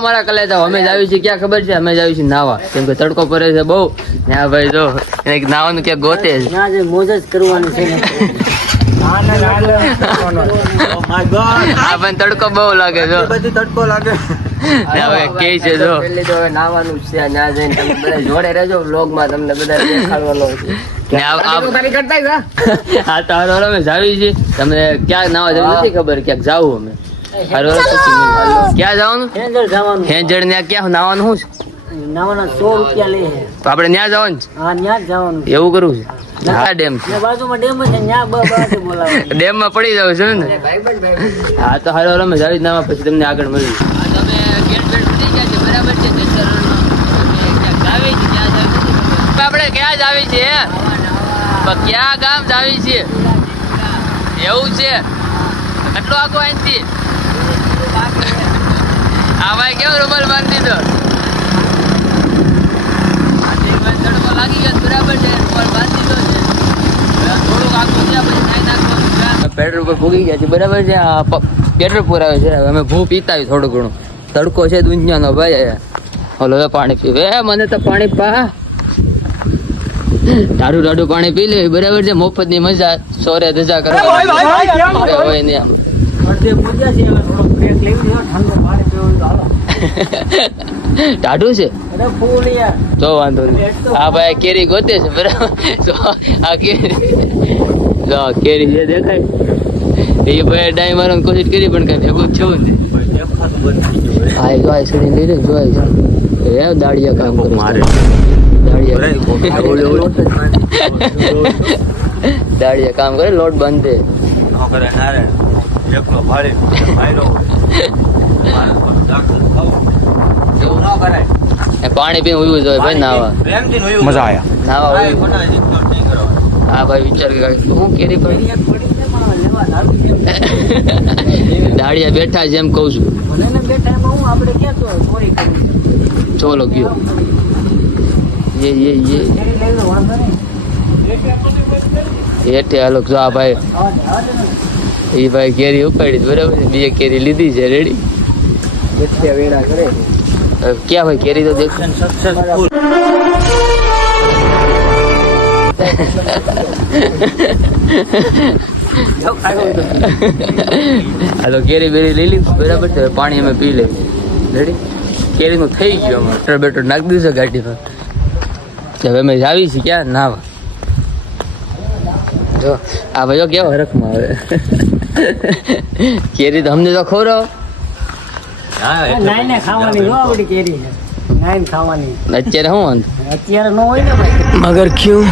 મારા કલેજા અમે જ આવી છીએ ક્યાં ખબર છે, અમે જ આવી છીએ નાવા, કેમ કે તડકો પડે છે બહુ. ત્યાં ભાઈ જો નાવાનું ક્યાં ગોતે છે, મોજ જ કરવાની છે. આપણને તડકો બહુ લાગે જો, તડકો લાગે હવે કે છે જો નાવાનું છે. ત્યાં જઈને તમે બધા જોડે રહેજો વ્લોગમાં, તમને બધા દેખાડવાનો છે. હા તો હારો અમે જાવી છીએ, તમને ક્યાં નાવા જવું નથી ખબર, ક્યાંક જાવું અમે. હારો ક્યાં જવાનું? હેંજળ ને ક્યાં નાવાનું શું છે? નાવાના 100 રૂપિયા લે છે. તો આપણે ત્યાં જવાનું છે? હા ત્યાં જ જવાનું. એવું કરવું છે? હા ડેમ છે, બાજુમાં ડેમ છે, ત્યાં બાજુ બોલાવે. ડેમ માં પડી જાવ છે ને. હા તો હારો અમે જાવી જ નાવા, પછી તમને આગળ મળીએ. તમે ગેટ બેટ બની ગયા છે બરાબર છે, આપણે ક્યાં જ આવી છે, ક્યાં ગામ જ આવી છે એવું છે? કેટલું આખું અહીંથી આ ભાઈ કેવો રૂમાલ બાંધી દીધો, તડકો લાગી ગયો બરાબર છે, રૂમાલ બાંધી દીધો છે. થોડુંક આખું છે પછી નાઈ નાખવાનું. પેટ્રોલ પર ભૂગી ગયા છે બરાબર છે, પેટ્રોલ પુરાવે છે. અમે ભૂ પીતા હોય થોડું ઘણું, તડકો છે દુનિયાનો ભાઈ. ઓલો પાણી પીવે, મને તો પાણી પા ટાઢું ટાઢું પાણી પી લે બરાબર છે. મફત ની મજા સોરે ધજા કરવા હોય ને ટાઢું છે તો વાંધો નહીં. હા ભાઈ કેરી ગોતે છે બરાબર, તો આ કેરી જે દેખાય એ ભાઈ ડાઈ મારવાની કોશિશ કરી પણ કઈ ભેગું થયું ને. હા જો આઈસ્ક્રીમ લઈ લે, જોવાય છે દાડિયા કામ કરે, દાડિયા કામ કરે, લોટ બાંધે પાણી પીને ઉયું જોઈએ ભાઈ, નાવા મજા આયા નાવા. હા ભાઈ વિચાર હું કેરી દાડિયા બેઠા છે એમ કઉ છું. ચોલો ગયો હેઠે હાલો. જો આ ભાઈ એ ભાઈ કેરી ઉપાડી બરાબર છે, 2 કેરી લીધી છે રેડી. ક્યાં ભાઈ કેરી તો દેખ આ તો કેરી બેરી લઈ લીધી બરાબર છે, પાણી અમે પી લે રેડી. કેરી નું થઈ ગયું, અમે બેટર નાખી દીધું ગાડીમાં. હવે અમે આવી છીએ ક્યાં નાવા. જો આ ભાઈ કેવો હરખમાં આવે કેરી તો અમને તો ખવડાવો. અત્યારે હું મગર ક્યું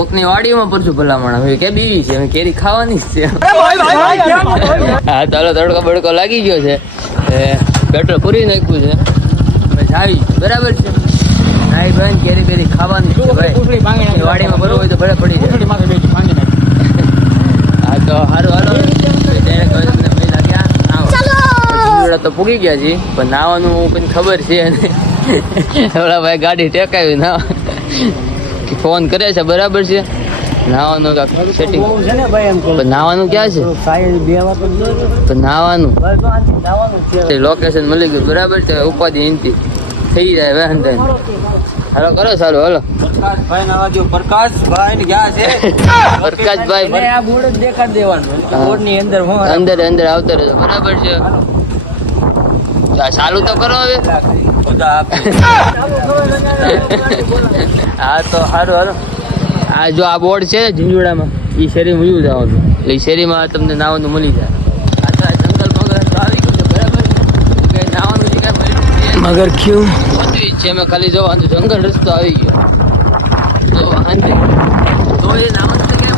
કોકની વાડીમાં પડશું ભલામણ, હવે કે બીવી છે કેરી ખાવાની જ છે. હા ચાલો તડકો બડકો લાગી ગયો છે, પેટ્રોલ પૂરી નાખ્યું છે, આવી બરાબર છે. નાઈ બેન કેરી બેરી ખાવાની છે ભાઈ, વાડીમાં ભરવું હોય તો ભલે પડી જાય. હા તો સારું હાલો તો પૂગી ગયા છે, પણ નાવાનું કઈ ખબર છે ઓલા ભાઈ ગાડી ટેકાવી ના ફોન કરે છે બરાબર છે. નાવાનું સેટિંગ નાવાનું ક્યાં છે, પણ નાવાનું લોકેશન મળી ગયું બરાબર છે. ઉપાધિ હિંતી થઈ જાય વહેન થાય. હાલો કરો સારું હાલો. પ્રકાશભાઈ અંદર અંદર આવતા રહેજો બરાબર છે. ચાલુ તો કરો હવે. હા તો સારું હાલો. આ જો આ બોર્ડ છે ઝીંઝુડામાં, એ શેરીમાં ઉયું જવાનું, એટલે એ શેરીમાં તમને નાવાનું મળી જાય. આ તો જંગલ મગર તો આવી ગયું છે બરાબર છે, નાવાનું છે કાંઈ મગર ક્યું પતરી છે, અમે ખાલી જોવાનું જંગલ રસ્તો આવી ગયો તો વાંધો તો એ નાવાનું તો ક્યાં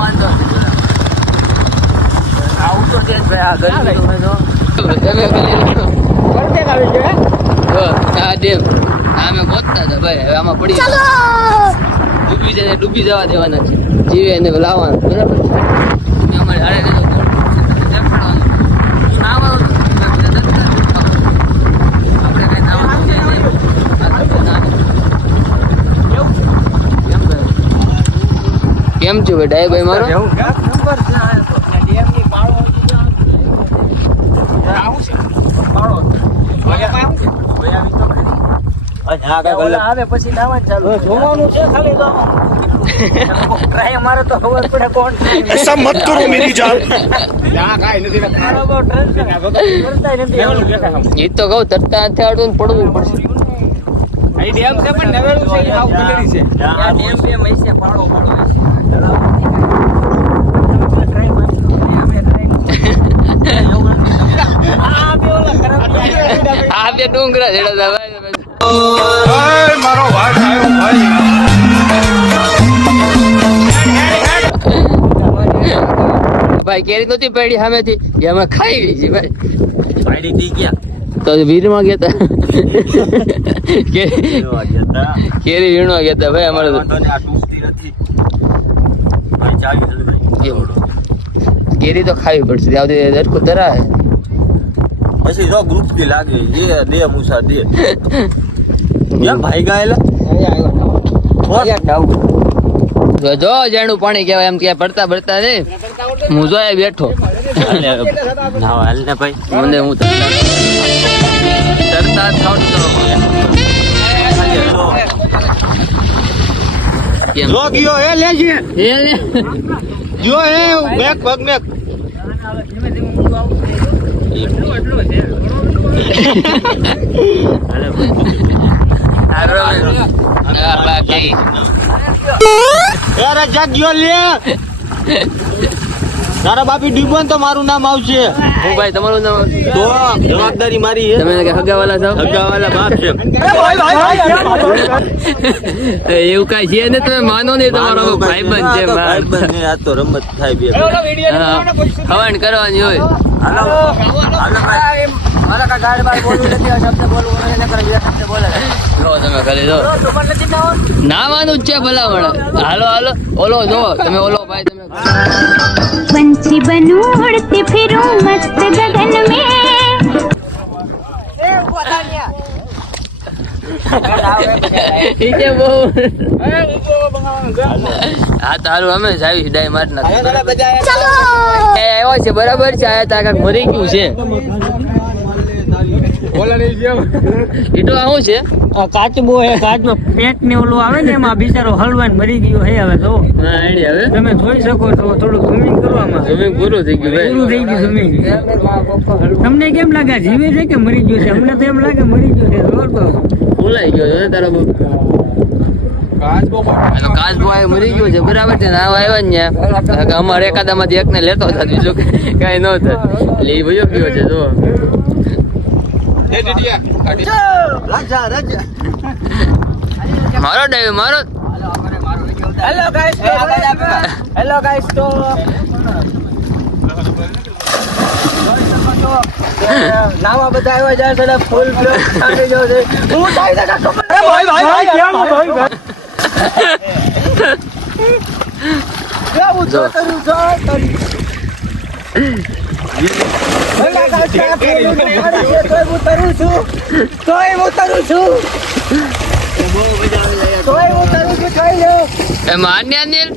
વાંધો આવું તો છે ભાઈ. આ ગરમી અમે ગોતતા હતા ભાઈ, હવે આમાં પડી ડૂબી જવા દેવાના છે, જીવે એને લાવવાના બરાબર છે. અમારે હારે કેમ છો ભાઈ ડાય ભાઈ મારો આવે પછી નાવા ચાલુ જોવાનું છે ખાલી તો ટ્રાય મારે તો ખબર પડે કોણ ऐसा मत करो मेरी जान એ તો કહું તરતા હાથે આડું ને પડવું પડશે ડેમ છે પણ નવેલું છે આવ ગલેરી છે આ ડેમ બે મૈસે પાડો આ બે ડુંગરા જેડા ભાઈ मारो भाई आयो भाई ભાઈ કેરી નહોતી પડી સામેથી એ અમે ખાઈ ગઈ છે ભાઈ પાડી દી ગયા તો વીરમાં ગયા તા કેરી વીણવા ગયા તા ભાઈ અમારે તો આ ટૂસતી નથી ભાઈ ચાવી જલ્દી ભાઈ એવું. કેરી તો ખાવી પડશે ત્યાં દરખું તરા હે પછી જો ગ્રુપ થી લાગે એ દે મુસા દે કેમ ભાઈ ગાયેલા જો જાણું પાણી કહેવાય એમ ક્યાં પડતા પડતા ને હું જોયા બેઠો ના હાલ ને ભાઈ મને હું તરતા કેમ जो गयो ए ले जी એ લે जो ए बैक पग में હા બાકી यार जा गयो ले તારા બાપી ડૂબન તો મારું નામ આવશે હું ભાઈ તમારું નામ તો જવાબદારી મારી છે તમે કે હગાવાલા છો હગાવાલા બાપ છે તો એવું કઈ છે ને તમે માનો નહીં તમારો ભાઈબંધ છે ભાઈબંધ ને આ તો રમત થાય બે હા, હવન કરવાની હોય હાલો હાલો ભાઈ મારા કા ગાડ બાર બોલું નથી આ શબ્દ બોલવું એને કરે બીજા શબ્દ બોલે જો તમે ખાલી જો તો પણ નથી નાવાનું નાવાનું જ છે ભલામણ હાલો હાલો ઓલો જો તમે ઓલો ભાઈ તમે पंछी बनूं उड़ती फिरूं मस्त गगन में ઠીક છે બહુ હા તો હારું અમે જ આવી ડાય માર ના આવ્યો છે બરાબર છે આયા તા કાંઈક મરી ગયું છે એ તો આવું છે કાચબો હે કાચનો પેટ ને ઓલું આવે ને એમાં બિચારો હલવાન મરી ગયો હે હવે જો હા આઈડિયા હવે તમે જોઈ શકો છો થોડું ઝૂમિંગ કરવામાં સ્વિમિંગ પૂરું થઈ ગયું ભાઈ પૂરું થઈ ગયું ઝૂમિંગ તમને કેમ લાગે જીવે છે કે મરી ગયો છે અમને તો એમ લાગે મરી ગયો છે જોર તો ફૂલાઈ ગયો છે તારા બહુ કાચબો આ મરી ગયો છે બરાબર છે નાવ આવ્યા ને ત્યાં અમારે એકાદામાંથી એકને લેતો હતા બીજો કઈ ન થાય એટલે એ ભયો ગયો છે જો રાજા રાજા મારો ડાયો મારો હેલો ગાઈસ તો નાવા બધા આવ્યા જાય છે ફૂલ બ્લોક આવી ગયો છે હું થાય છે જો એ માન્ય અનિલ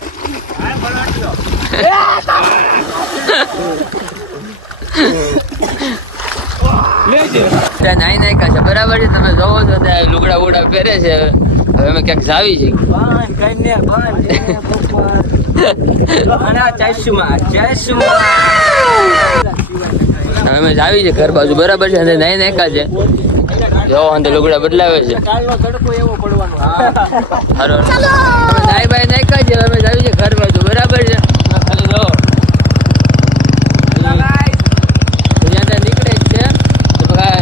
ત્યાં નાઈ નાખ્યા છે બરાબર છે તમે જોવો છો ત્યાં લુગડા બુગડા પહેરે છે હવે અમે ક્યાંક જાવી છે હવે અમે જાવી છે ઘર બાજુ બરાબર છે અને નાઈ નાખ્યા છે જો અંદર લુગડા બદલાવે છે કાલનો તડકો એવો પડવાનો હારો અમે નાઈ બાઈ નાખ્યા છે હવે અમે જાવી છે ઘર બાજુ બરાબર છે ખાલી જો નીકળે જ છે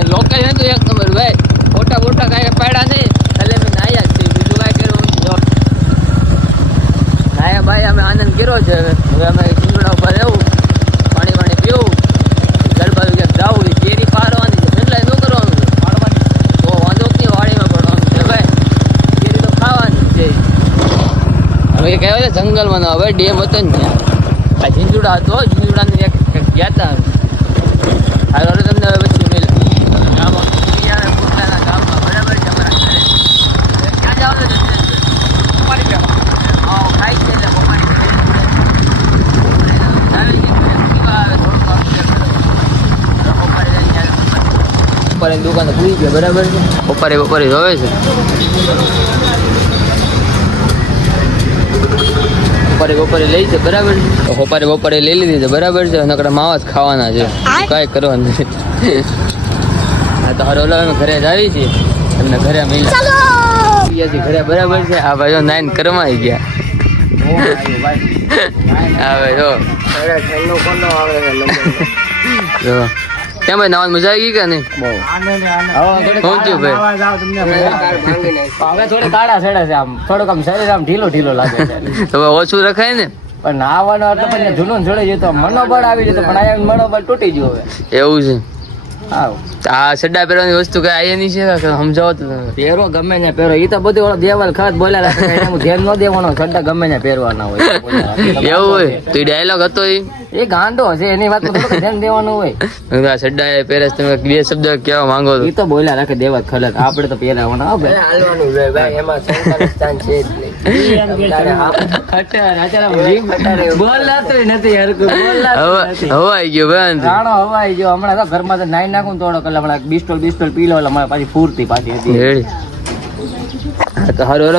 લોકેશન તો એક નંબર ભાઈ ફોટા બોટા કાંઈ પાડ્યા નહીં ખાલી અમે નાયા જ છીએ બીજું કાંઈ કર્યું નાયા ભાઈ અમે આનંદ કર્યો છે હવે અમે ચીંગડા ઉપર રહેવું પાણી પાણી પીવું ઘર બાજુ ક્યાંક જવું કેરી પાડવાની છે એટલે શું કરવાનું છે તો વાંધો નહીં વાડીમાં પડવાનું છે ભાઈ કેરી તો ખાવાની જ છે હવે એ કહેવાય છે જંગલમાં ના હવે ડેમ હતો ને ત્યાં આ ઝીંઝુડા હતો ઝીંઝુડાની એક ગયા હતા હાલો તમને હવે પછી મિલ ગામમાં પોતાના ગામમાં બરાબર છે અમારા ઘરે ક્યાં જવાનું છે ખાઈ છે એટલે પપ્પાની દુકાને પૂરી ગયા બરાબર છે. બપોરે જોવે છે. બપોરે લઈ છે બરાબર છે. બપોરે લઈ લીધી છે બરાબર છે. નકર માવા જ ખાવાના છે, કાંઈ કરવાનું નથી. હા તો હારો ઓલા અમે ઘરે જ આવી છીએ, તમને ઘરે મળ્યા ઘરે બરાબર છે. આ ભાઈ નાઈન કરમાઈ ગયા. આવે જો કેમ ભાઈ નાવાની મજા આવી ગઈ કે નહીં? શું થયું ભાઈ? હવે થોડી કાળા છેડે છે, આમ થોડુંક આમ શરીર આમ ઢીલો ઢીલો લાગે છે. હવે ઓછું રખાય ને. પણ નાવાનો એટલે પછી જૂનું જોડે જતો મનોબળ આવી જતો, પણ આ મનોબળ તૂટી ગયું હવે. એવું છે. હા આ સડા પહેરવાની વસ્તુ કઈ આવી નહીં છે કે સમજાવો તો તમે. પહેરો ગમે ને પહેરો, એ તો બધું ઓલો દેવાલ ખાત બોલ્યા રાખે, એનું ધ્યાન ન દેવાનો, છતાં ગમે ને પહેરવાના હોય. એવું હોય તો ડાયલોગ હતો એ ગાંડો છે, એની વાતમાં થોડુંક ધ્યાન દેવાનું હોય. આ સડા એ પહેરે તમે બે શબ્દ કહેવા માંગો એ તો બોલ્યા રાખે દેવા ખલત, આપણે તો પહેરાવાના હવે હાલવાનું છે ભાઈ, એમાં સંતાન સ્થાન છે જ નહીં. હવાઈ ગયો ભાઈ. રાણો હવાઈ ગયો હમણાં તો ઘરમાં તો નાઈ નાખું થોડો કલાક, હમણાં બિસ્ટોલ પી લો એટલે મારે પાછી ફૂરતી પાછી હતી. તો હારું